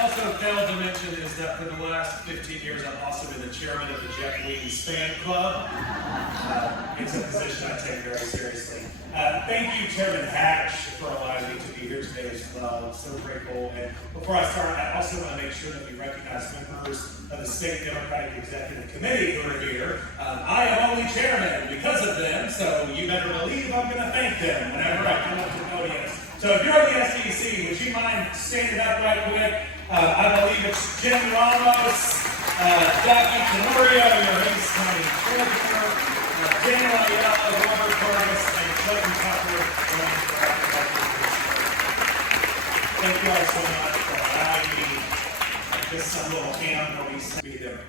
also failed to mention is that for the last 15 years, I've also been the chairman of the Jeff Weems fan club. It's a position I take very seriously. Thank you, Chairman Hatch, for allowing me to be here today as well. I'm so grateful. And before I start, I also want to make sure that we recognize members of the State Democratic Executive Committee who are here. I am only chairman because of them, so you better believe I'm going to thank them whenever I come up to the podium. So if you're on the SDC, would you mind standing up right quick? I believe it's Jen Ramos, Jackie Tenorio, your East County Treasurer, Daniel Ayala, Robert Curtis, and Clayton Tucker. Thank you all so much for allowing me this little camp where we see them.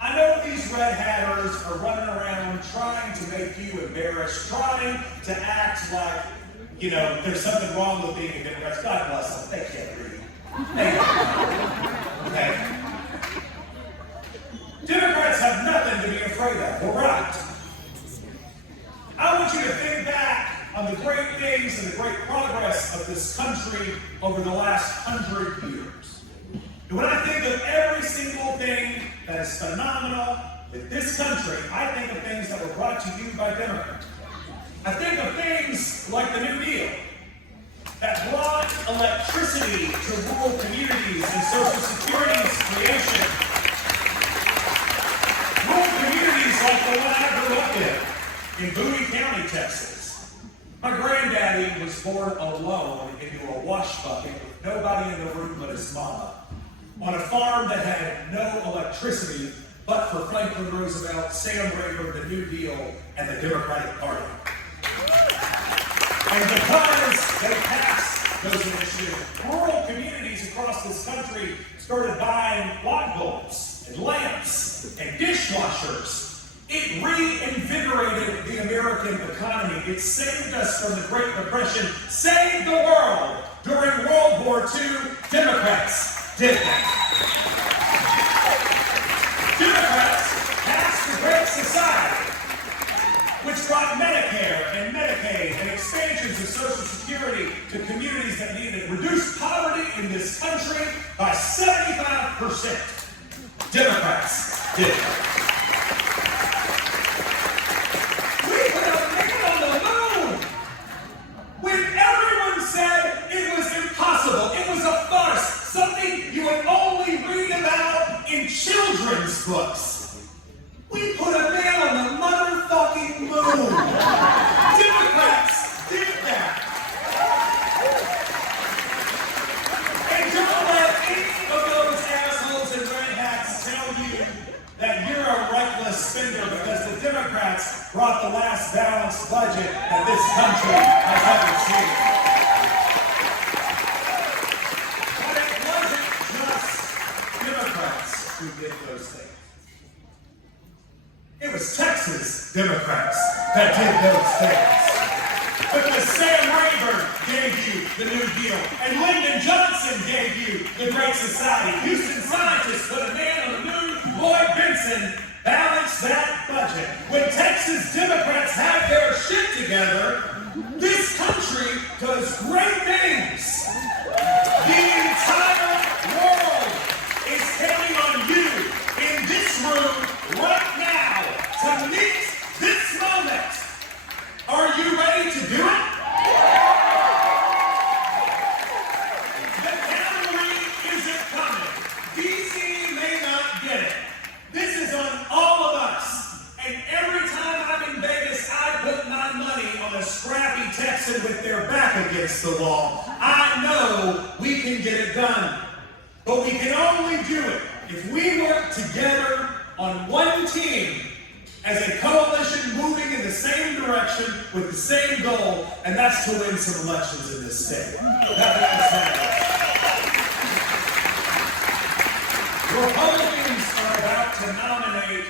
I know these red hatters are running around trying to make you embarrassed, trying to act like, you know, there's something wrong with being a Democrat. God bless them. They can't read. Okay? Democrats have nothing to be afraid of. We're right. I want you to think back on the great things and the great progress of this country over the last 100 years. And when I think of every single thing that is phenomenal in this country, I think of things that were brought to you by Democrats. I think of things like the New Deal that brought electricity to rural communities and Social Security's creation. Rural communities like the one I grew up in Bowie County, Texas. My granddaddy was born alone into a wash bucket with nobody in the room but his mama, on a farm that had no electricity but for Franklin Roosevelt, Sam Rayburn, the New Deal, and the Democratic Party. And because they passed those initiatives, rural communities across this country started buying light bulbs and lamps and dishwashers. It reinvigorated the American economy. It saved us from the Great Depression, saved the world during World War II. Democrats did that. Democrats passed the Great Society, which brought Medicare and Medicaid and expansions of Social Security to communities that needed reduced poverty in this country by 75%. Democrats did that. We put a man on the moon when everyone said it was impossible. It was a farce, something you would only read about in children's books. We put a man on the motherfucking moon. Democrats did that. And don't let any of those assholes in red hats tell you that you're a reckless spender, because the Democrats brought the last balanced budget that this country has ever seen. But it wasn't just Democrats who did those things. It was Texas Democrats that did those things. Because Sam Rayburn gave you the New Deal, and Lyndon Johnson gave you the Great Society. Houston scientists put a man on the moon. Lloyd Benson balanced that budget. When Texas Democrats have their shit together, this country does great things. The entire world is counting on you in this room right now to meet this moment. Are you ready to do it? The cavalry isn't coming. DC may not get it. This is on all of us. And every time I'm in Vegas, I put my money on a scrappy Texan with their back against the wall. I know we can get it done. But we can only do it if we work together on one team, as a coalition moving in the same direction with the same goal, and that's to win some elections in this state. Republicans are about to nominate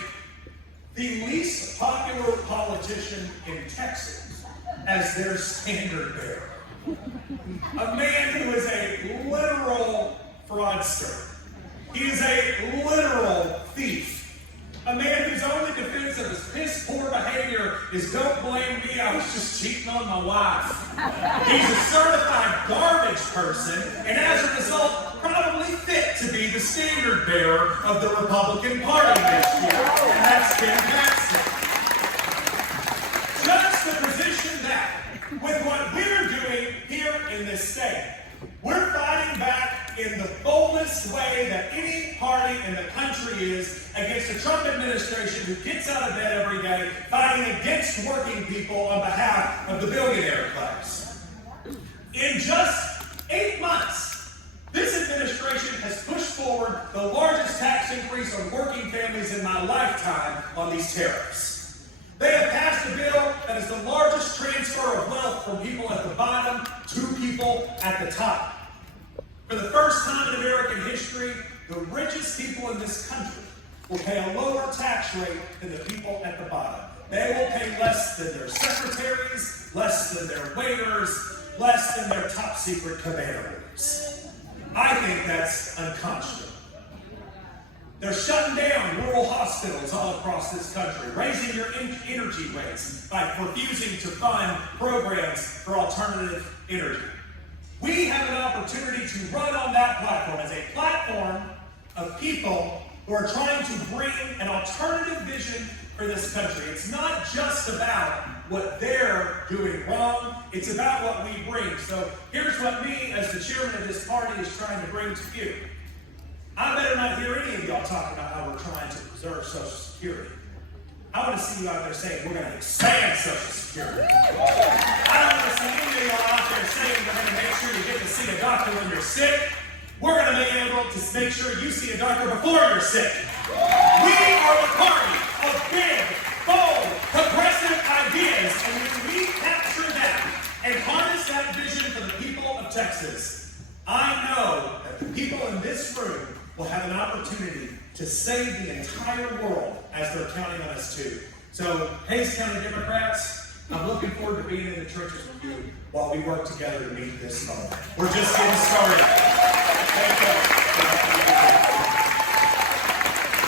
the least popular politician in Texas as their standard bearer. A man who is a literal fraudster. He is a literal thief. A man whose only defense of his piss poor behavior is, don't blame me, I was just cheating on my wife. He's a certified garbage person, and as a result, probably only fit to be the standard bearer of the Republican Party this year, and that's Ken Paxton. Just the position that, with what we're doing here in this state, we're fighting back in the boldest way that any party in the country is against a Trump administration who gets out of bed every day fighting against working people on behalf of the billionaire class. In just 8 months, this administration has pushed forward the largest tax increase on working families in my lifetime on these tariffs. They have passed a bill that is the largest transfer of wealth from people at the bottom to people at the top. For the first time in American history, the richest people in this country will pay a lower tax rate than the people at the bottom. They will pay less than their secretaries, less than their waiters, less than their top secret commanders. I think that's unconscionable. They're shutting down rural hospitals all across this country, raising your energy rates by refusing to fund programs for alternative energy. We have an opportunity to run on that platform as a platform of people who are trying to bring an alternative vision for this country. It's not just about what they're doing wrong, it's about what we bring. So here's what me, as the chairman of this party, is trying to bring to you. I better not hear any of y'all talking about how we're trying to preserve Social Security. I want to see you out there saying we're going to expand Social Security. I don't want to see any of y'all out there saying we're going to make sure you get to see a doctor when you're sick. We're going to be able to make sure you see a doctor before you're sick. We are the party of big, bold, progressive ideas. And when we capture that and harness that vision for the people of Texas, I know that the people in this room will have an opportunity to save the entire world as they're counting on us to. So, Hays County Democrats, I'm looking forward to being in the trenches with you while we work together to meet this moment. We're just getting started. Thank you.